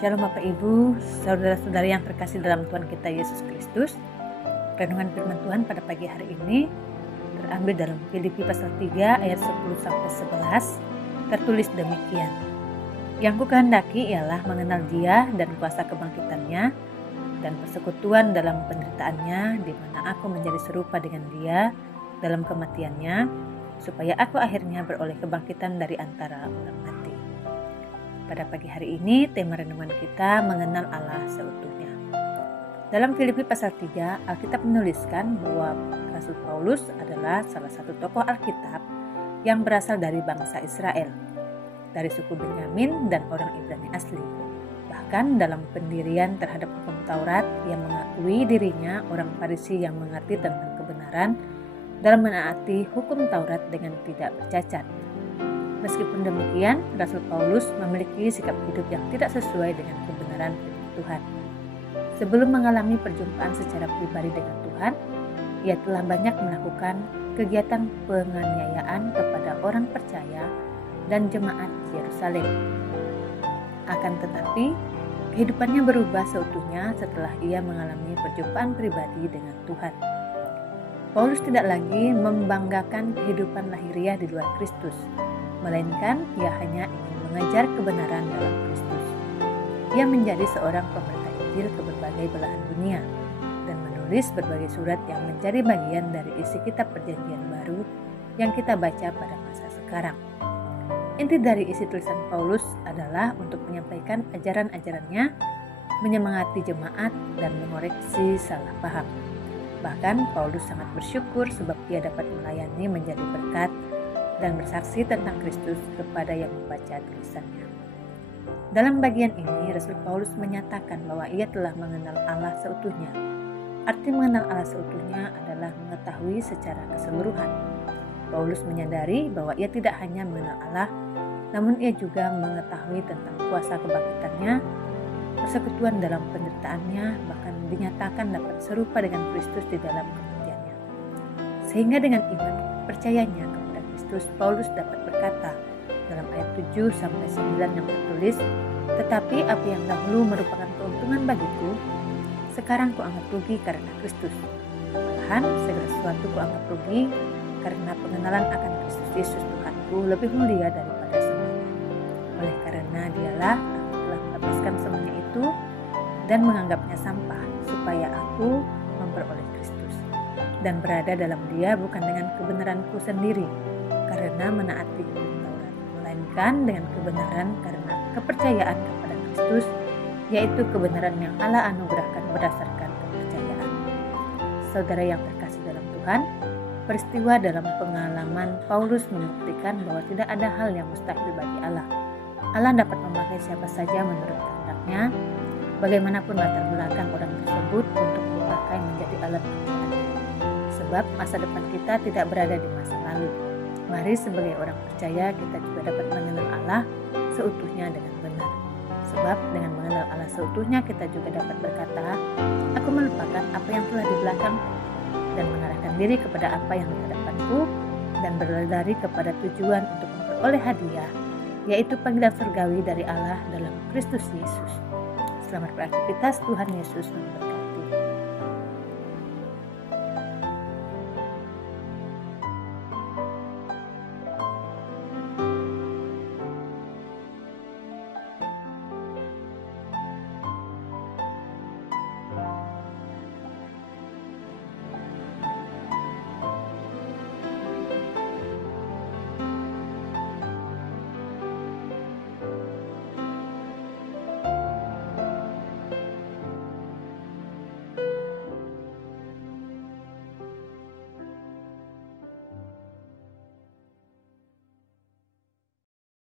Shalom Bapak Ibu, saudara-saudari yang terkasih dalam Tuhan kita Yesus Kristus. Renungan firman Tuhan pada pagi hari ini terambil dalam Filipi pasal 3 ayat 10-11. Tertulis demikian: Yang kukehendaki ialah mengenal Dia dan kuasa kebangkitannya dan persekutuan dalam penderitaannya, di mana aku menjadi serupa dengan Dia dalam kematiannya, supaya aku akhirnya beroleh kebangkitan dari antara orang mati. Pada pagi hari ini tema renungan kita mengenal Allah seutuhnya. Dalam Filipi pasal 3, Alkitab menuliskan bahwa Rasul Paulus adalah salah satu tokoh Alkitab yang berasal dari bangsa Israel, dari suku Benyamin dan orang Ibrani asli. Bahkan dalam pendirian terhadap hukum Taurat, ia mengakui dirinya orang Farisi yang mengerti tentang kebenaran dalam menaati hukum Taurat dengan tidak bercacat. Meskipun demikian, Rasul Paulus memiliki sikap hidup yang tidak sesuai dengan kebenaran firman Tuhan. Sebelum mengalami perjumpaan secara pribadi dengan Tuhan, ia telah banyak melakukan kegiatan penganiayaan kepada orang percaya dan jemaat Yerusalem. Akan tetapi, kehidupannya berubah seutuhnya setelah ia mengalami perjumpaan pribadi dengan Tuhan. Paulus tidak lagi membanggakan kehidupan lahiriah di luar Kristus, melainkan ia hanya ingin mengejar kebenaran dalam Kristus. Ia menjadi seorang pemberita Injil ke berbagai belahan dunia dan menulis berbagai surat yang menjadi bagian dari isi kitab Perjanjian Baru yang kita baca pada masa sekarang. Inti dari isi tulisan Paulus adalah untuk menyampaikan ajaran-ajarannya, menyemangati jemaat, dan mengoreksi salah paham. Bahkan Paulus sangat bersyukur sebab ia dapat melayani menjadi berkat dan bersaksi tentang Kristus kepada yang membaca tulisannya. Dalam bagian ini, Rasul Paulus menyatakan bahwa ia telah mengenal Allah seutuhnya. Arti mengenal Allah seutuhnya adalah mengetahui secara keseluruhan. Paulus menyadari bahwa ia tidak hanya mengenal Allah, namun ia juga mengetahui tentang kuasa kebangkitannya, persekutuan dalam penderitaannya, bahkan dinyatakan dapat serupa dengan Kristus di dalam kematiannya. Sehingga dengan iman percayanya kepada Kristus, Paulus dapat berkata dalam ayat 7-9 yang tertulis, "Tetapi apa yang dahulu merupakan keuntungan bagiku, sekarang kuanggap rugi karena Kristus. Malahan segala sesuatu kuanggap rugi karena pengenalan akan Kristus Yesus Tuhanku lebih mulia daripada semuanya. Oleh karena Dialah aku telah melepaskan semuanya itu dan menganggapnya sampah, supaya aku memperoleh Kristus dan berada dalam Dia bukan dengan kebenaranku sendiri karena menaati hukum Taurat, melainkan dengan kebenaran karena kepercayaan kepada Kristus, yaitu kebenaran yang Allah anugerahkan berdasarkan kepercayaan." Saudara yang terkasih dalam Tuhan, peristiwa dalam pengalaman Paulus membuktikan bahwa tidak ada hal yang mustahil bagi Allah. Allah dapat memakai siapa saja menurut kehendaknya, bagaimanapun latar belakang orang tersebut, untuk dipakai menjadi alat kemuliaan. Sebab masa depan kita tidak berada di masa lalu. Mari sebagai orang percaya kita juga dapat mengenal Allah seutuhnya dengan benar. Sebab dengan mengenal Allah seutuhnya kita juga dapat berkata, "Aku melupakan apa yang telah di belakang dan mengarahkan diri kepada apa yang di hadapanku dan berlari kepada tujuan untuk memperoleh hadiah, yaitu panggilan surgawi dari Allah dalam Kristus Yesus." Selamat beraktivitas, Tuhan Yesus memberkati.